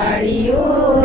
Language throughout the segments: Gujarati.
વાળિયું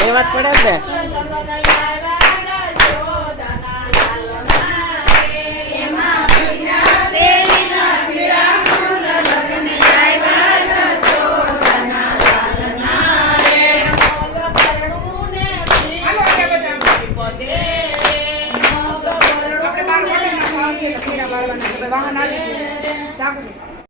તો વાત પડે ને વાહન આવી. જાગો.